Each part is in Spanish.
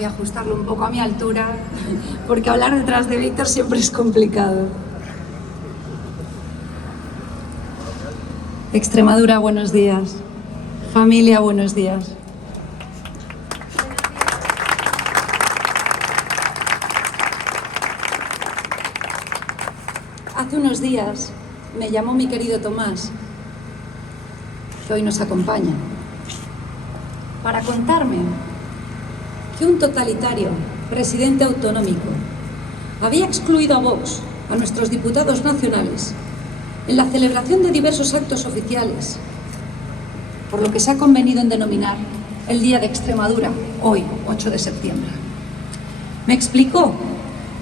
Voy a ajustarlo un poco a mi altura, porque hablar detrás de Víctor siempre es complicado. Extremadura, buenos días. Familia, buenos días. Hace unos días me llamó mi querido Tomás, que hoy nos acompaña, para contarme que un totalitario presidente autonómico había excluido a Vox, a nuestros diputados nacionales, en la celebración de diversos actos oficiales, por lo que se ha convenido en denominar el Día de Extremadura, hoy, 8 de septiembre. Me explicó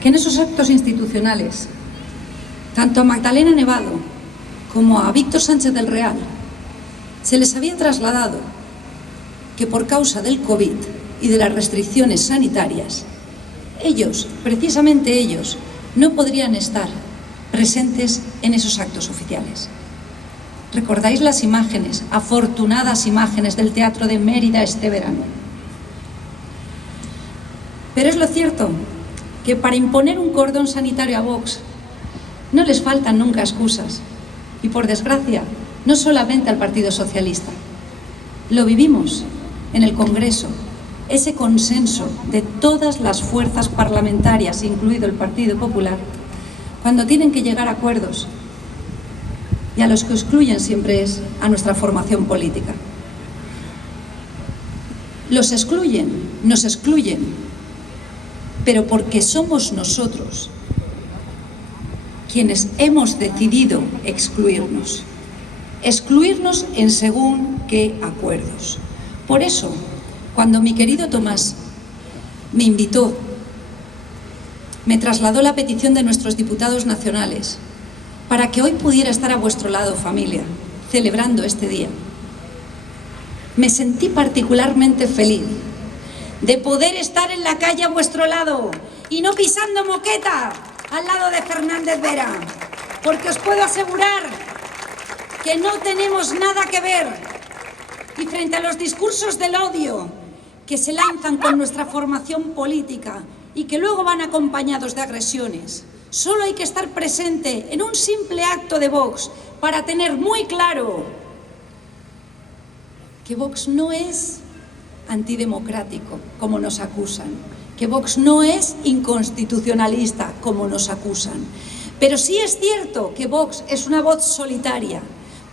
que en esos actos institucionales, tanto a Magdalena Nevado como a Víctor Sánchez del Real, se les había trasladado que por causa del COVID y de las restricciones sanitarias, ellos, precisamente ellos, no podrían estar presentes en esos actos oficiales. ¿Recordáis las imágenes, afortunadas imágenes del Teatro de Mérida este verano? Pero es lo cierto que para imponer un cordón sanitario a Vox no les faltan nunca excusas. Y por desgracia, no solamente al Partido Socialista. Lo vivimos en el Congreso, ese consenso de todas las fuerzas parlamentarias, incluido el Partido Popular, cuando tienen que llegar a acuerdos, y a los que excluyen siempre es a nuestra formación política. Los excluyen, nos excluyen, pero porque somos nosotros quienes hemos decidido excluirnos en según qué acuerdos. Por eso, cuando mi querido Tomás me invitó, me trasladó la petición de nuestros diputados nacionales para que hoy pudiera estar a vuestro lado, familia, celebrando este día, me sentí particularmente feliz de poder estar en la calle a vuestro lado y no pisando moqueta al lado de Fernández Vera, porque os puedo asegurar que no tenemos nada que ver. Y frente a los discursos del odio que se lanzan con nuestra formación política y que luego van acompañados de agresiones, solo hay que estar presente en un simple acto de Vox para tener muy claro que Vox no es antidemocrático, como nos acusan, que Vox no es inconstitucionalista, como nos acusan. Pero sí es cierto que Vox es una voz solitaria,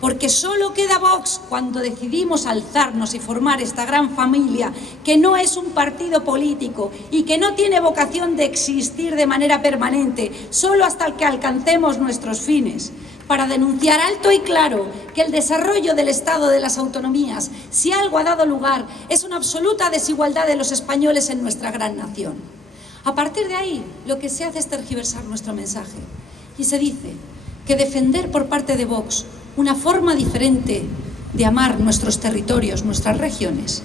porque solo queda Vox cuando decidimos alzarnos y formar esta gran familia, que no es un partido político y que no tiene vocación de existir de manera permanente, solo hasta que alcancemos nuestros fines, para denunciar alto y claro que el desarrollo del Estado de las autonomías, si algo ha dado lugar, es una absoluta desigualdad de los españoles en nuestra gran nación. A partir de ahí, lo que se hace es tergiversar nuestro mensaje y se dice que defender por parte de Vox una forma diferente de amar nuestros territorios, nuestras regiones,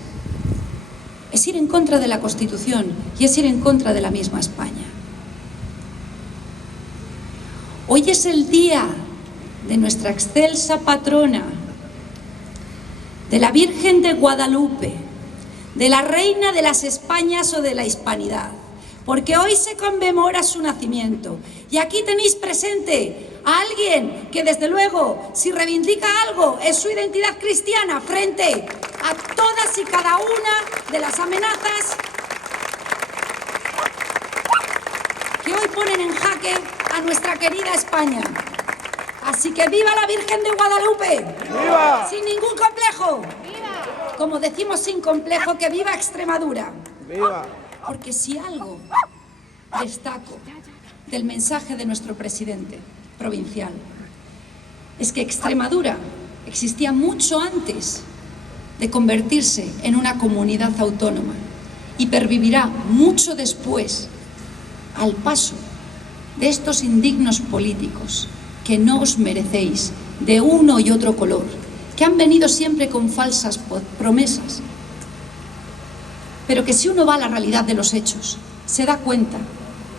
es ir en contra de la Constitución y es ir en contra de la misma España. Hoy es el día de nuestra excelsa patrona, de la Virgen de Guadalupe, de la Reina de las Españas o de la Hispanidad, porque hoy se conmemora su nacimiento. Y aquí tenéis presente a alguien que, desde luego, si reivindica algo, es su identidad cristiana frente a todas y cada una de las amenazas que hoy ponen en jaque a nuestra querida España. Así que ¡viva la Virgen de Guadalupe! ¡Viva! Sin ningún complejo. ¡Viva! Como decimos sin complejo, que viva Extremadura. ¡Viva! Porque si algo destaco del mensaje de nuestro presidente provincial es que Extremadura existía mucho antes de convertirse en una comunidad autónoma y pervivirá mucho después, al paso de estos indignos políticos que no os merecéis, de uno y otro color, que han venido siempre con falsas promesas, pero que si uno va a la realidad de los hechos, se da cuenta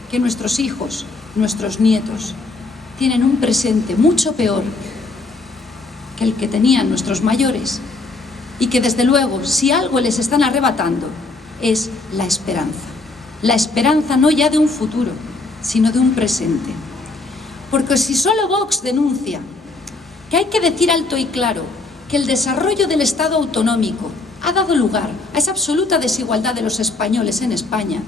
que nuestros hijos, nuestros nietos, tienen un presente mucho peor que el que tenían nuestros mayores, y que desde luego, si algo les están arrebatando, es la esperanza. la esperanza no ya de un futuro, sino de un presente. Porque si solo Vox denuncia que hay que decir alto y claro que el desarrollo del Estado autonómico ha dado lugar a esa absoluta desigualdad de los españoles en España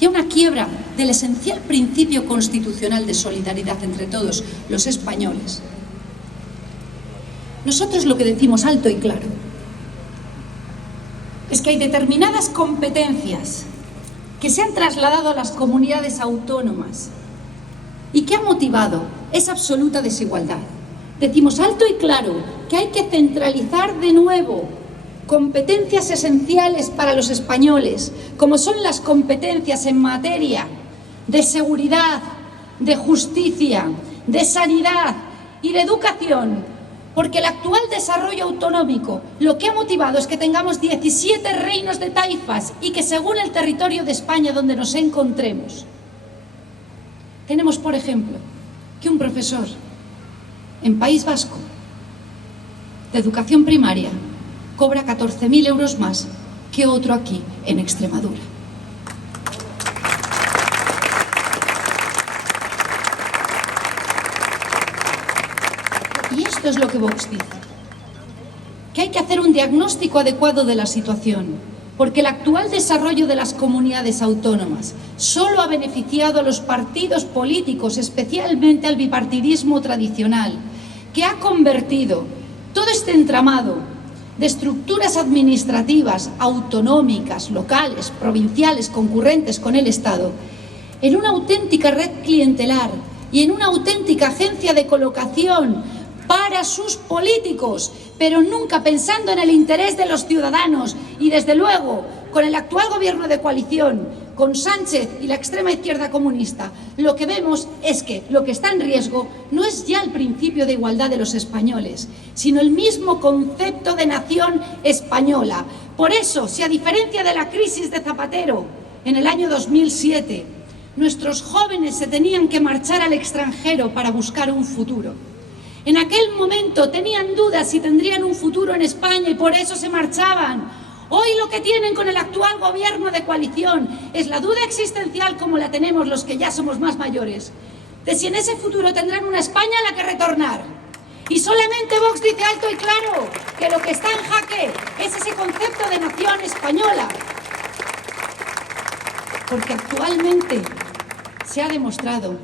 y a una quiebra del esencial principio constitucional de solidaridad entre todos los españoles, nosotros lo que decimos alto y claro es que hay determinadas competencias que se han trasladado a las comunidades autónomas y que ha motivado esa absoluta desigualdad. Decimos alto y claro que hay que centralizar de nuevo competencias esenciales para los españoles, como son las competencias en materia de seguridad, de justicia, de sanidad y de educación, porque el actual desarrollo autonómico lo que ha motivado es que tengamos 17 reinos de taifas y que según el territorio de España donde nos encontremos, tenemos, por ejemplo, que un profesor en País Vasco de educación primaria cobra 14.000 euros más que otro aquí en Extremadura. Y esto es lo que Vox dice, que hay que hacer un diagnóstico adecuado de la situación, porque el actual desarrollo de las comunidades autónomas solo ha beneficiado a los partidos políticos, especialmente al bipartidismo tradicional, que ha convertido todo este entramado de estructuras administrativas, autonómicas, locales, provinciales, concurrentes con el Estado, en una auténtica red clientelar y en una auténtica agencia de colocación para sus políticos, pero nunca pensando en el interés de los ciudadanos. Y desde luego, con el actual gobierno de coalición, con Sánchez y la extrema izquierda comunista, lo que vemos es que lo que está en riesgo no es ya el principio de igualdad de los españoles, sino el mismo concepto de nación española. Por eso, si a diferencia de la crisis de Zapatero en el año 2007, nuestros jóvenes se tenían que marchar al extranjero para buscar un futuro, en aquel momento tenían dudas si tendrían un futuro en España y por eso se marchaban. Hoy lo que tienen con el actual gobierno de coalición es la duda existencial, como la tenemos los que ya somos más mayores, de si en ese futuro tendrán una España a la que retornar. Y solamente Vox dice alto y claro que lo que está en jaque es ese concepto de nación española. Porque actualmente se ha demostrado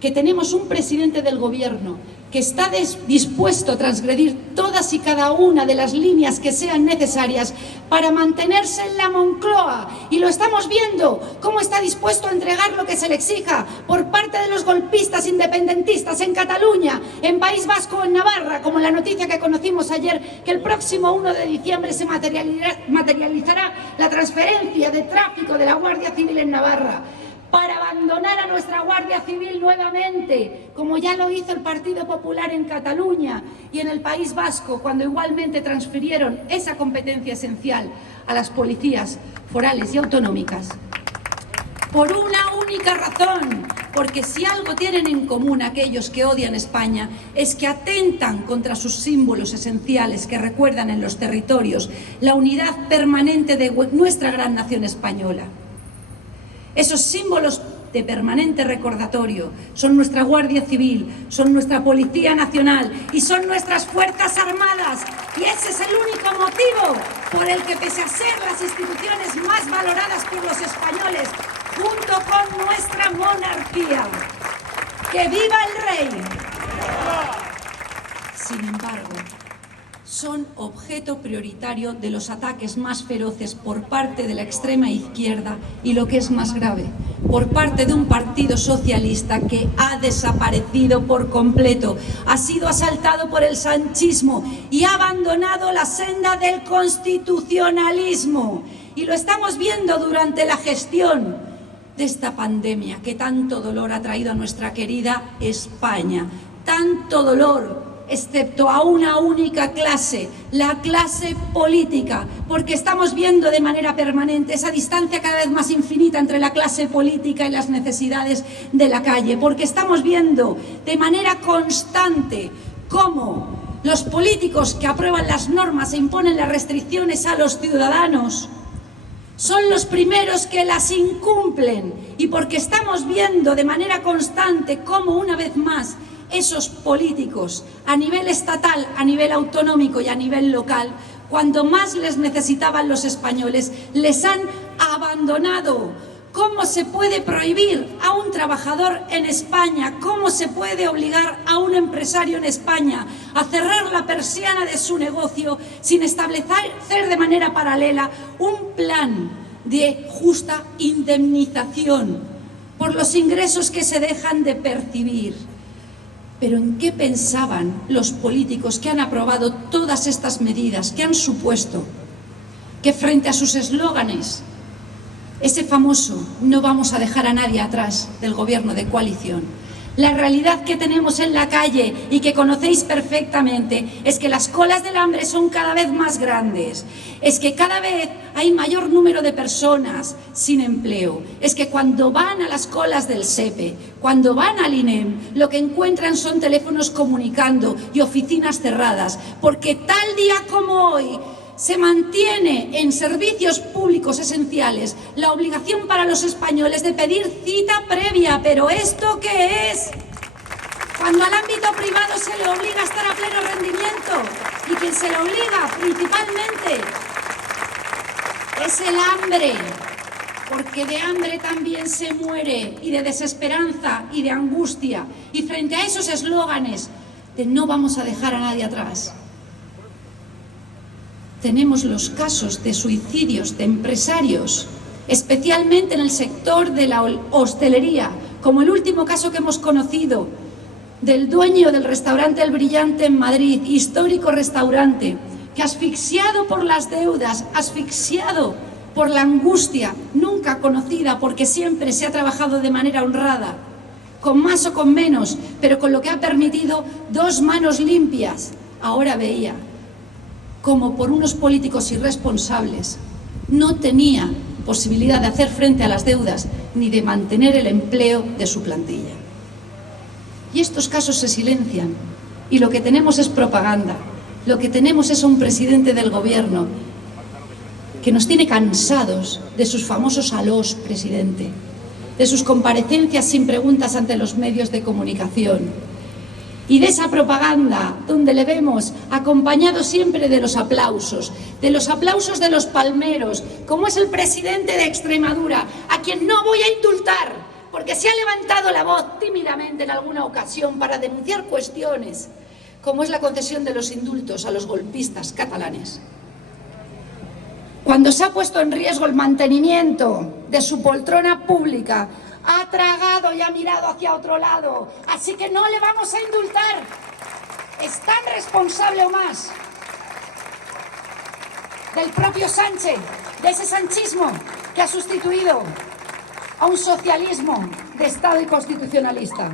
que tenemos un presidente del gobierno que está dispuesto a transgredir todas y cada una de las líneas que sean necesarias para mantenerse en la Moncloa. Y lo estamos viendo, cómo está dispuesto a entregar lo que se le exija por parte de los golpistas independentistas en Cataluña, en País Vasco o en Navarra, como la noticia que conocimos ayer, que el próximo 1 de diciembre se materializará la transferencia de tráfico de la Guardia Civil en Navarra, para abandonar a nuestra Guardia Civil nuevamente, como ya lo hizo el Partido Popular en Cataluña y en el País Vasco, cuando igualmente transfirieron esa competencia esencial a las policías forales y autonómicas. Por una única razón, porque si algo tienen en común aquellos que odian España es que atentan contra sus símbolos esenciales que recuerdan en los territorios la unidad permanente de nuestra gran nación española. Esos símbolos de permanente recordatorio son nuestra Guardia Civil, son nuestra Policía Nacional y son nuestras Fuerzas Armadas. Y ese es el único motivo por el que, pese a ser las instituciones más valoradas por los españoles, junto con nuestra monarquía, ¡que viva el rey!, sin embargo, son objeto prioritario de los ataques más feroces por parte de la extrema izquierda y, lo que es más grave, por parte de un partido socialista que ha desaparecido por completo, ha sido asaltado por el sanchismo y ha abandonado la senda del constitucionalismo. Y lo estamos viendo durante la gestión de esta pandemia que tanto dolor ha traído a nuestra querida España. Tanto dolor, excepto a una única clase, la clase política, porque estamos viendo de manera permanente esa distancia cada vez más infinita entre la clase política y las necesidades de la calle, porque estamos viendo de manera constante cómo los políticos que aprueban las normas e imponen las restricciones a los ciudadanos son los primeros que las incumplen, y porque estamos viendo de manera constante cómo una vez más esos políticos a nivel estatal, a nivel autonómico y a nivel local, cuando más les necesitaban los españoles, les han abandonado. ¿Cómo se puede prohibir a un trabajador en España? ¿Cómo se puede obligar a un empresario en España a cerrar la persiana de su negocio sin establecer de manera paralela un plan de justa indemnización por los ingresos que se dejan de percibir? ¿Pero en qué pensaban los políticos que han aprobado todas estas medidas, que han supuesto que frente a sus eslóganes, ese famoso "no vamos a dejar a nadie atrás" del gobierno de coalición, la realidad que tenemos en la calle y que conocéis perfectamente es que las colas del hambre son cada vez más grandes, es que cada vez hay mayor número de personas sin empleo, es que cuando van a las colas del SEPE, cuando van al INEM, lo que encuentran son teléfonos comunicando y oficinas cerradas, porque tal día como hoy se mantiene en servicios públicos esenciales la obligación para los españoles de pedir cita previa. ¿Pero esto qué es? Cuando al ámbito privado se le obliga a estar a pleno rendimiento, y quien se le obliga principalmente es el hambre, porque de hambre también se muere, y de desesperanza y de angustia. Y frente a esos eslóganes de "no vamos a dejar a nadie atrás", tenemos los casos de suicidios de empresarios, especialmente en el sector de la hostelería, como el último caso que hemos conocido del dueño del restaurante El Brillante en Madrid, histórico restaurante, que asfixiado por las deudas, asfixiado por la angustia nunca conocida, porque siempre se ha trabajado de manera honrada, con más o con menos, pero con lo que ha permitido 2 manos limpias, ahora veía como por unos políticos irresponsables no tenía posibilidad de hacer frente a las deudas ni de mantener el empleo de su plantilla. Y estos casos se silencian, y lo que tenemos es propaganda, lo que tenemos es un presidente del gobierno que nos tiene cansados de sus famosos "alós, presidente", de sus comparecencias sin preguntas ante los medios de comunicación, y de esa propaganda donde le vemos acompañado siempre de los aplausos de los palmeros, como es el presidente de Extremadura, a quien no voy a indultar, porque se ha levantado la voz tímidamente en alguna ocasión para denunciar cuestiones, como es la concesión de los indultos a los golpistas catalanes. Cuando se ha puesto en riesgo el mantenimiento de su poltrona pública, ha tragado y ha mirado hacia otro lado, así que no le vamos a indultar. Es tan responsable o más del propio Sánchez, de ese sanchismo que ha sustituido a un socialismo de Estado y constitucionalista,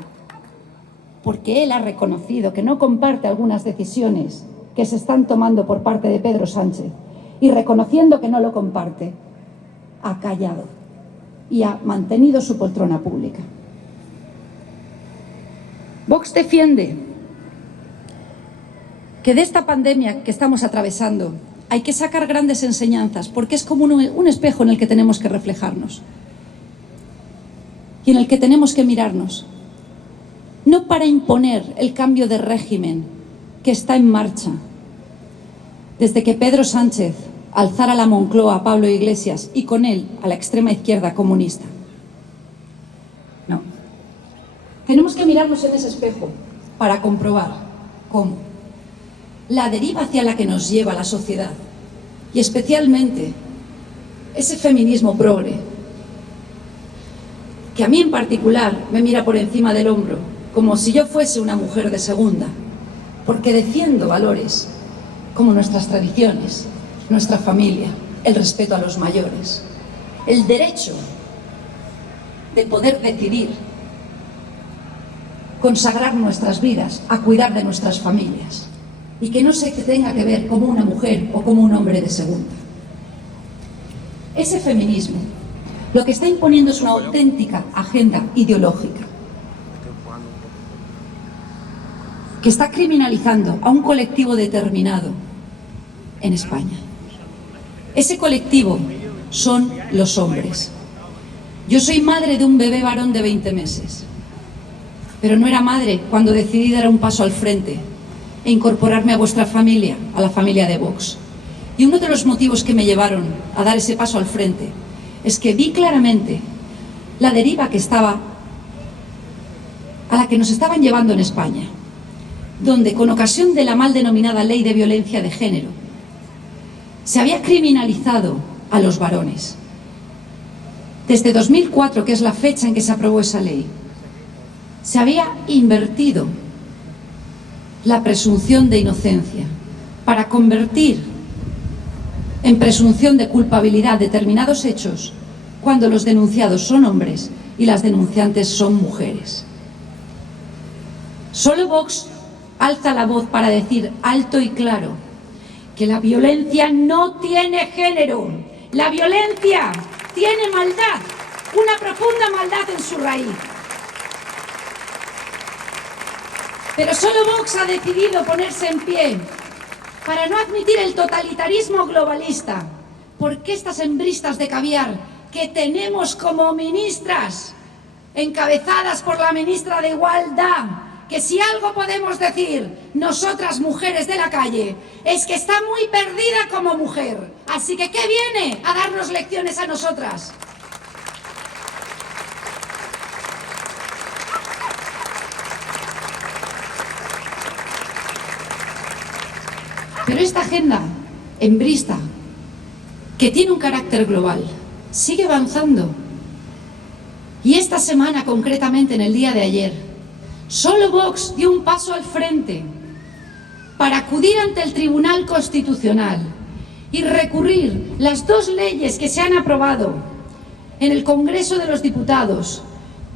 porque él ha reconocido que no comparte algunas decisiones que se están tomando por parte de Pedro Sánchez, y reconociendo que no lo comparte, ha callado y ha mantenido su poltrona pública. Vox defiende que de esta pandemia que estamos atravesando hay que sacar grandes enseñanzas, porque es como un espejo en el que tenemos que reflejarnos y en el que tenemos que mirarnos, no para imponer el cambio de régimen que está en marcha desde que Pedro Sánchez alzara la Moncloa a Pablo Iglesias y con él a la extrema izquierda comunista. No. Tenemos que mirarnos en ese espejo para comprobar cómo la deriva hacia la que nos lleva la sociedad, y especialmente ese feminismo progre, que a mí en particular me mira por encima del hombro, como si yo fuese una mujer de segunda, porque defiendo valores como nuestras tradiciones, nuestra familia, el respeto a los mayores, el derecho de poder decidir, consagrar nuestras vidas a cuidar de nuestras familias, y que no se tenga que ver como una mujer o como un hombre de segunda. Ese feminismo lo que está imponiendo es una auténtica agenda ideológica que está criminalizando a un colectivo determinado en España. Ese colectivo son los hombres. Yo soy madre de un bebé varón de 20 meses, pero no era madre cuando decidí dar un paso al frente e incorporarme a vuestra familia, a la familia de Vox. Y uno de los motivos que me llevaron a dar ese paso al frente es que vi claramente la deriva a la que nos estaban llevando en España, donde con ocasión de la mal denominada Ley de Violencia de Género se había criminalizado a los varones. Desde 2004, que es la fecha en que se aprobó esa ley, se había invertido la presunción de inocencia para convertir en presunción de culpabilidad determinados hechos cuando los denunciados son hombres y las denunciantes son mujeres. Solo Vox alza la voz para decir alto y claro que la violencia no tiene género. La violencia tiene maldad, una profunda maldad en su raíz. Pero solo Vox ha decidido ponerse en pie para no admitir el totalitarismo globalista, porque estas hembristas de caviar que tenemos como ministras, encabezadas por la ministra de Igualdad, que si algo podemos decir nosotras mujeres de la calle es que está muy perdida como mujer. Así que ¿qué viene a darnos lecciones a nosotras? Pero esta agenda hembrista, que tiene un carácter global, sigue avanzando. Y esta semana, concretamente en el día de ayer, solo Vox dio un paso al frente para acudir ante el Tribunal Constitucional y recurrir las dos leyes que se han aprobado en el Congreso de los Diputados,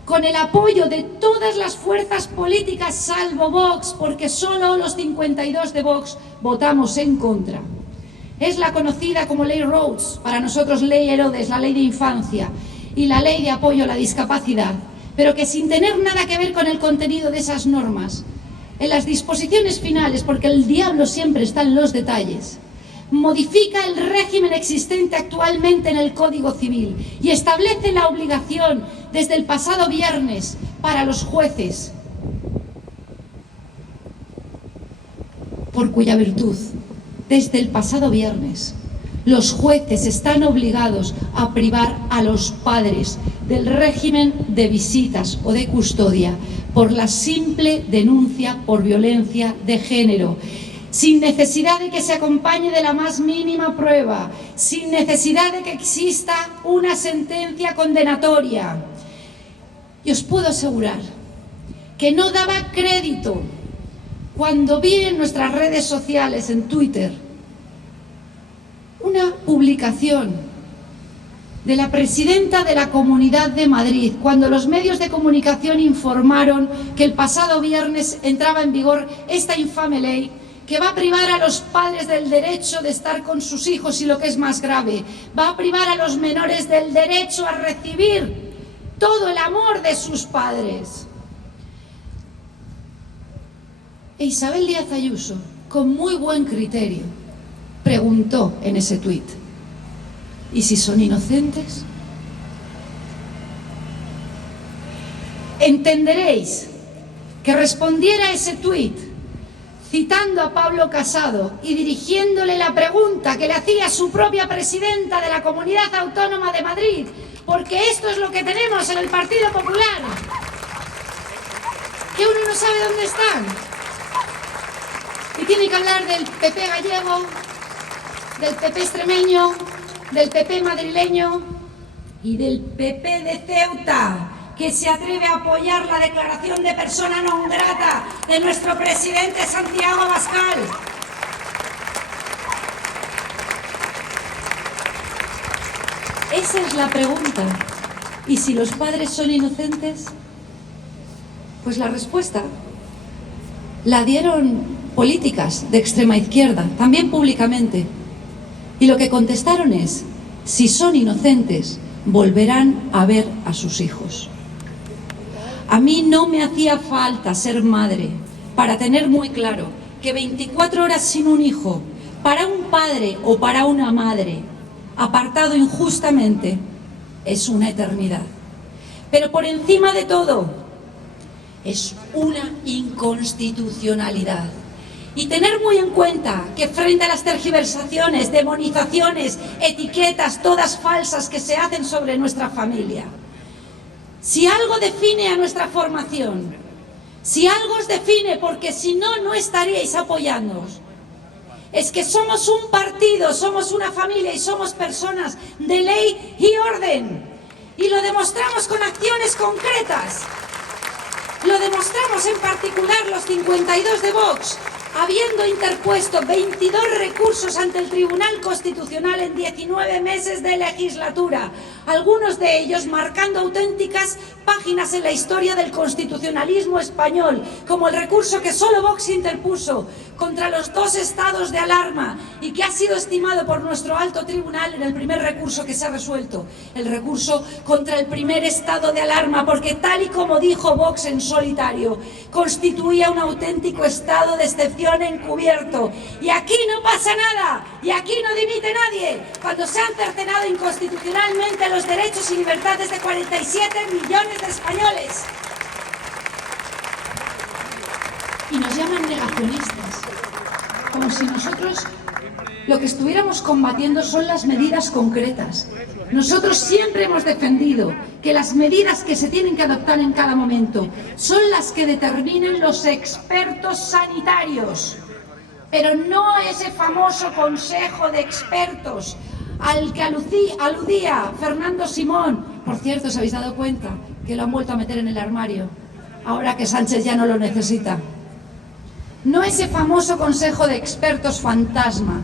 con el apoyo de todas las fuerzas políticas salvo Vox, porque solo los 52 de Vox votamos en contra. Es la conocida como Ley Rhodes, para nosotros Ley Herodes, la Ley de Infancia y la Ley de Apoyo a la Discapacidad, pero que sin tener nada que ver con el contenido de esas normas, en las disposiciones finales, porque el diablo siempre está en los detalles, modifica el régimen existente actualmente en el Código Civil y establece la obligación desde el pasado viernes para los jueces, por cuya virtud, desde el pasado viernes, los jueces están obligados a privar a los padres del régimen de visitas o de custodia por la simple denuncia por violencia de género, sin necesidad de que se acompañe de la más mínima prueba, sin necesidad de que exista una sentencia condenatoria. Y os puedo asegurar que no daba crédito cuando vi en nuestras redes sociales, en Twitter, una publicación de la presidenta de la Comunidad de Madrid, cuando los medios de comunicación informaron que el pasado viernes entraba en vigor esta infame ley que va a privar a los padres del derecho de estar con sus hijos y, lo que es más grave, va a privar a los menores del derecho a recibir todo el amor de sus padres. E Isabel Díaz Ayuso, con muy buen criterio, preguntó en ese tuit: ¿y si son inocentes? Entenderéis que respondiera a ese tuit citando a Pablo Casado y dirigiéndole la pregunta que le hacía su propia presidenta de la Comunidad Autónoma de Madrid, porque esto es lo que tenemos en el Partido Popular, que uno no sabe dónde están. Y tiene que hablar del PP gallego, del PP extremeño, del PP madrileño y del PP de Ceuta, que se atreve a apoyar la declaración de persona non grata de nuestro presidente Santiago Abascal. Esa es la pregunta. ¿Y si los padres son inocentes? Pues la respuesta la dieron políticas de extrema izquierda, también públicamente. Y lo que contestaron es: si son inocentes, volverán a ver a sus hijos. A mí no me hacía falta ser madre para tener muy claro que 24 horas sin un hijo, para un padre o para una madre, apartado injustamente, es una eternidad. Pero por encima de todo, es una inconstitucionalidad. Y tener muy en cuenta que frente a las tergiversaciones, demonizaciones, etiquetas, todas falsas que se hacen sobre nuestra familia, si algo define a nuestra formación, si algo os define, porque si no, no estaríais apoyándonos, es que somos un partido, somos una familia y somos personas de ley y orden. Y lo demostramos con acciones concretas. Lo demostramos en particular los 52 de Vox, habiendo interpuesto 22 recursos ante el Tribunal Constitucional en 19 meses de legislatura, algunos de ellos marcando auténticas páginas en la historia del constitucionalismo español, como el recurso que solo Vox interpuso contra los 2 estados de alarma y que ha sido estimado por nuestro alto tribunal en el primer recurso que se ha resuelto, el recurso contra el primer estado de alarma, porque tal y como dijo Vox en solitario, constituía un auténtico estado de excepción encubierto. Y aquí no pasa nada, y aquí no dimite nadie, cuando se han cercenado inconstitucionalmente los derechos y libertades de 47 millones de españoles. Y nos llaman negacionistas, como si nosotros lo que estuviéramos combatiendo son las medidas concretas. Nosotros siempre hemos defendido que las medidas que se tienen que adoptar en cada momento son las que determinen los expertos sanitarios, pero no ese famoso consejo de expertos al que aludía Fernando Simón. Por cierto, ¿os habéis dado cuenta que lo han vuelto a meter en el armario ahora que Sánchez ya no lo necesita? No ese famoso consejo de expertos fantasma,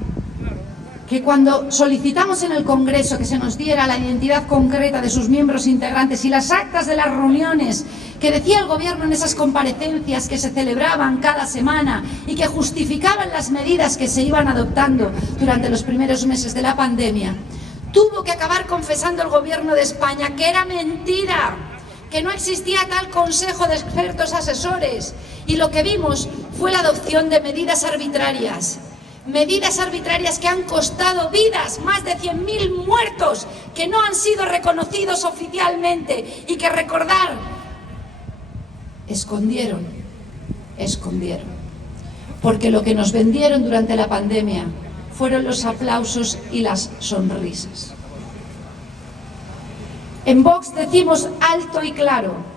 que cuando solicitamos en el Congreso que se nos diera la identidad concreta de sus miembros integrantes y las actas de las reuniones que decía el Gobierno en esas comparecencias que se celebraban cada semana y que justificaban las medidas que se iban adoptando durante los primeros meses de la pandemia, tuvo que acabar confesando el Gobierno de España que era mentira, que no existía tal consejo de expertos asesores, y lo que vimos fue la adopción de medidas arbitrarias que han costado vidas, más de 100.000 muertos que no han sido reconocidos oficialmente y que, recordar, escondieron, porque lo que nos vendieron durante la pandemia fueron los aplausos y las sonrisas. En Vox decimos alto y claro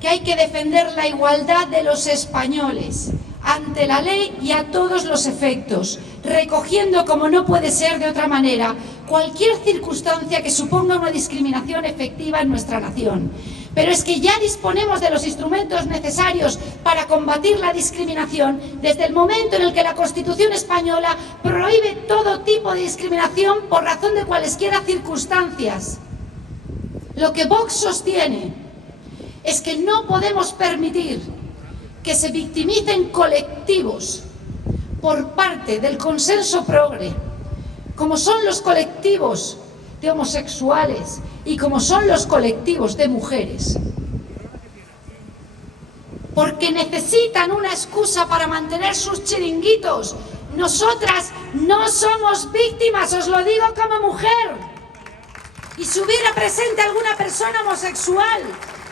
que hay que defender la igualdad de los españoles ante la ley y a todos los efectos, recogiendo, como no puede ser de otra manera, cualquier circunstancia que suponga una discriminación efectiva en nuestra nación. Pero es que ya disponemos de los instrumentos necesarios para combatir la discriminación desde el momento en el que la Constitución española prohíbe todo tipo de discriminación por razón de cualesquiera circunstancias. Lo que Vox sostiene es que no podemos permitir que se victimicen colectivos por parte del consenso progre, como son los colectivos de homosexuales y como son los colectivos de mujeres, porque necesitan una excusa para mantener sus chiringuitos. Nosotras no somos víctimas, os lo digo como mujer. Y si hubiera presente alguna persona homosexual,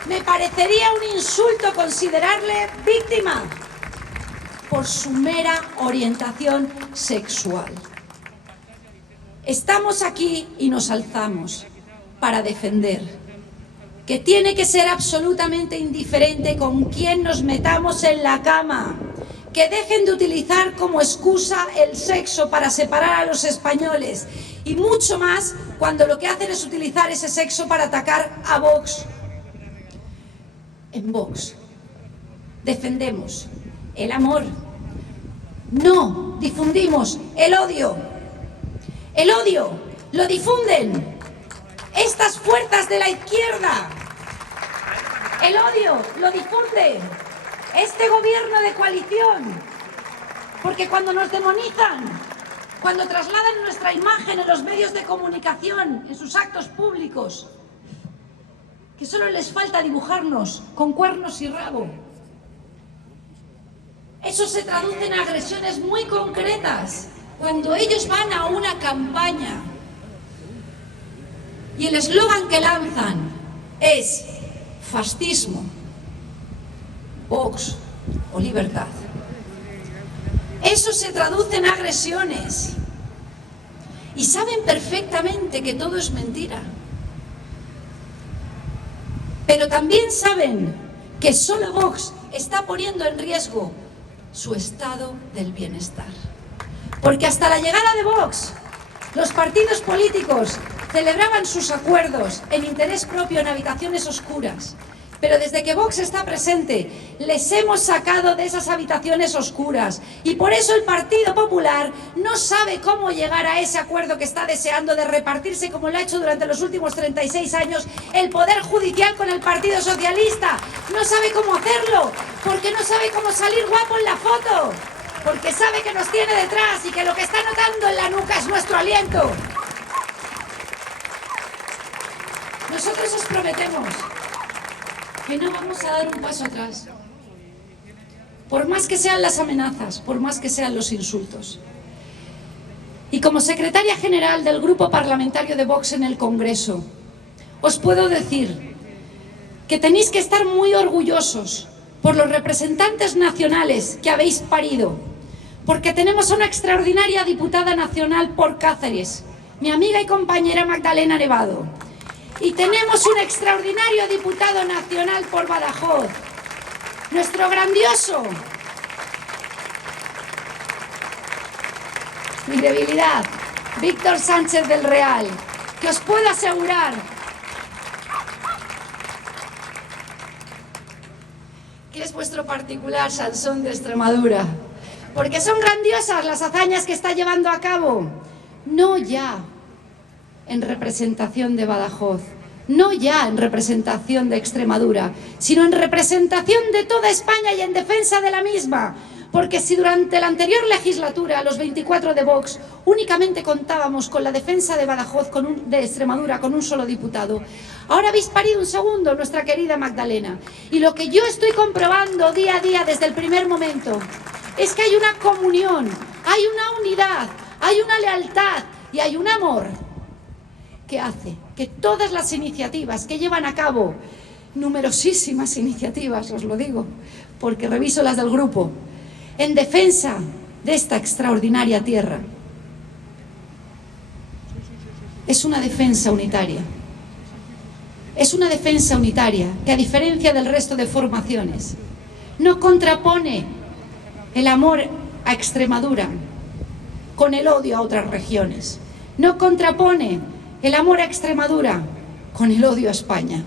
me parecería un insulto considerarle víctima por su mera orientación sexual. Estamos aquí y nos alzamos para defender que tiene que ser absolutamente indiferente con quién nos metamos en la cama, que dejen de utilizar como excusa el sexo para separar a los españoles, y mucho más cuando lo que hacen es utilizar ese sexo para atacar a Vox. En Vox defendemos el amor, no difundimos el odio. El odio lo difunden estas fuerzas de la izquierda. El odio lo difunde este gobierno de coalición, porque cuando nos demonizan, cuando trasladan nuestra imagen en los medios de comunicación, en sus actos públicos, que solo les falta dibujarnos con cuernos y rabo, eso se traduce en agresiones muy concretas. Cuando ellos van a una campaña y el eslogan que lanzan es fascismo, Vox o libertad. Eso se traduce en agresiones y saben perfectamente que todo es mentira. Pero también saben que solo Vox está poniendo en riesgo su estado del bienestar. Porque hasta la llegada de Vox, los partidos políticos celebraban sus acuerdos en interés propio en habitaciones oscuras. Pero desde que Vox está presente, les hemos sacado de esas habitaciones oscuras. Y por eso el Partido Popular no sabe cómo llegar a ese acuerdo que está deseando de repartirse, como lo ha hecho durante los últimos 36 años, el Poder Judicial con el Partido Socialista. No sabe cómo hacerlo, porque no sabe cómo salir guapo en la foto. Porque sabe que nos tiene detrás y que lo que está notando en la nuca es nuestro aliento. Nosotros os prometemos que no vamos a dar un paso atrás, por más que sean las amenazas, por más que sean los insultos. Y como secretaria general del Grupo Parlamentario de Vox en el Congreso, os puedo decir que tenéis que estar muy orgullosos por los representantes nacionales que habéis parido, porque tenemos a una extraordinaria diputada nacional por Cáceres, mi amiga y compañera Magdalena Nevado. Y tenemos un extraordinario diputado nacional por Badajoz, nuestro grandioso, mi debilidad, Víctor Sánchez del Real, que os puedo asegurar que es vuestro particular Sansón de Extremadura, porque son grandiosas las hazañas que está llevando a cabo, no ya en representación de Badajoz, no ya en representación de Extremadura, sino en representación de toda España y en defensa de la misma. Porque si durante la anterior legislatura, los 24 de Vox, únicamente contábamos con la defensa de Badajoz, de Extremadura, con un solo diputado, ahora habéis parido un segundo, nuestra querida Magdalena. Y lo que yo estoy comprobando día a día desde el primer momento es que hay una comunión, hay una unidad, hay una lealtad y hay un amor que hace que todas las iniciativas que llevan a cabo, numerosísimas iniciativas, os lo digo, porque reviso las del grupo, en defensa de esta extraordinaria tierra, es una defensa unitaria. Es una defensa unitaria que, a diferencia del resto de formaciones, no contrapone el amor a Extremadura con el odio a otras regiones. No contrapone el amor a Extremadura con el odio a España.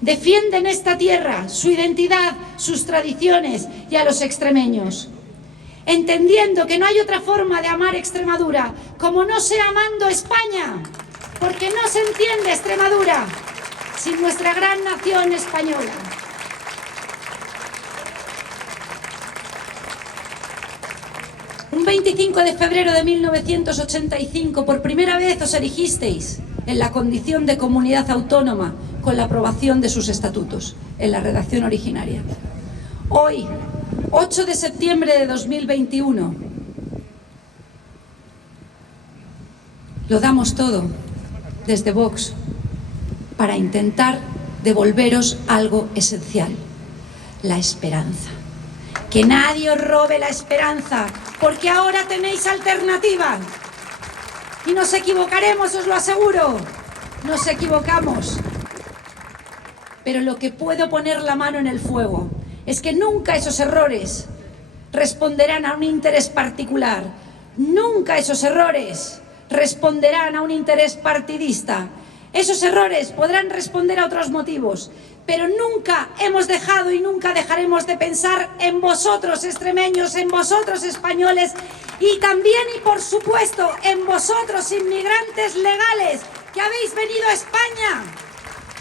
Defienden esta tierra, su identidad, sus tradiciones y a los extremeños, entendiendo que no hay otra forma de amar Extremadura como no sea amando España, porque no se entiende Extremadura sin nuestra gran nación española. Un 25 de febrero de 1985, por primera vez os erigisteis en la condición de comunidad autónoma con la aprobación de sus estatutos en la redacción originaria. Hoy, 8 de septiembre de 2021, lo damos todo desde Vox para intentar devolveros algo esencial: la esperanza. Que nadie os robe la esperanza, porque ahora tenéis alternativa. Y nos equivocaremos, os lo aseguro. Nos equivocamos. Pero lo que puedo poner la mano en el fuego es que nunca esos errores responderán a un interés particular. Nunca esos errores responderán a un interés partidista. Esos errores podrán responder a otros motivos, pero nunca hemos dejado y nunca dejaremos de pensar en vosotros, extremeños, en vosotros, españoles, y también y por supuesto en vosotros, inmigrantes legales, que habéis venido a España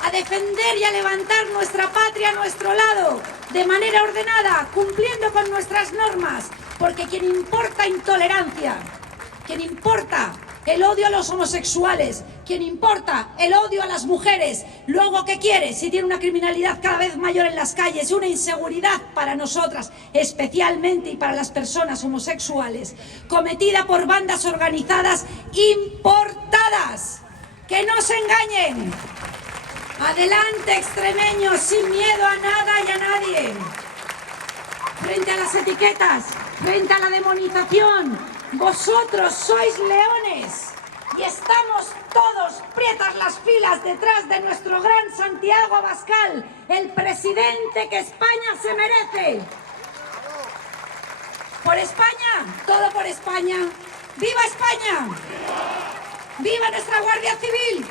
a defender y a levantar nuestra patria a nuestro lado, de manera ordenada, cumpliendo con nuestras normas, porque quien importa intolerancia, quien importa el odio a los homosexuales, quien importa el odio a las mujeres, luego ¿qué quiere? Si tiene una criminalidad cada vez mayor en las calles y una inseguridad para nosotras, especialmente y para las personas homosexuales, cometida por bandas organizadas importadas, ¡Que no se engañen! Adelante, extremeños, sin miedo a nada y a nadie. Frente a las etiquetas, frente a la demonización, vosotros sois leones y estamos todos prietas las filas detrás de nuestro gran Santiago Abascal, el presidente que España se merece. Por España, todo por España. ¡Viva España! ¡Viva nuestra Guardia Civil!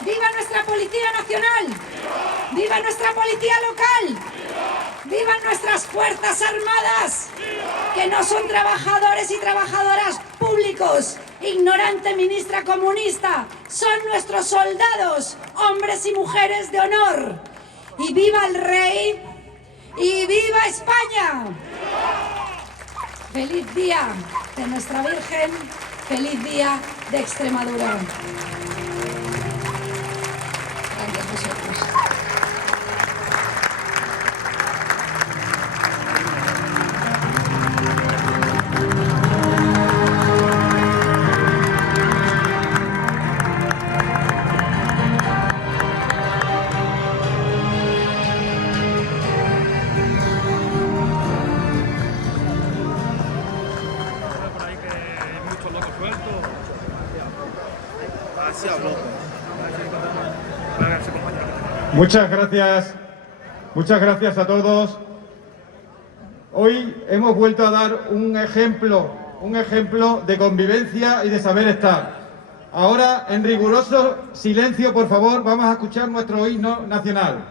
¡Viva nuestra Policía Nacional! ¡Viva nuestra Policía Local! ¡Viva nuestras Fuerzas Armadas! Que no son trabajadores y trabajadoras públicos. Ignorante ministra comunista. Son nuestros soldados, hombres y mujeres de honor. ¡Y viva el rey! ¡Y viva España! ¡Feliz día de nuestra Virgen! ¡Feliz día de Extremadura! Gracias a vosotros. Muchas gracias a todos. Hoy hemos vuelto a dar un ejemplo de convivencia y de saber estar. Ahora, en riguroso silencio, por favor, vamos a escuchar nuestro himno nacional.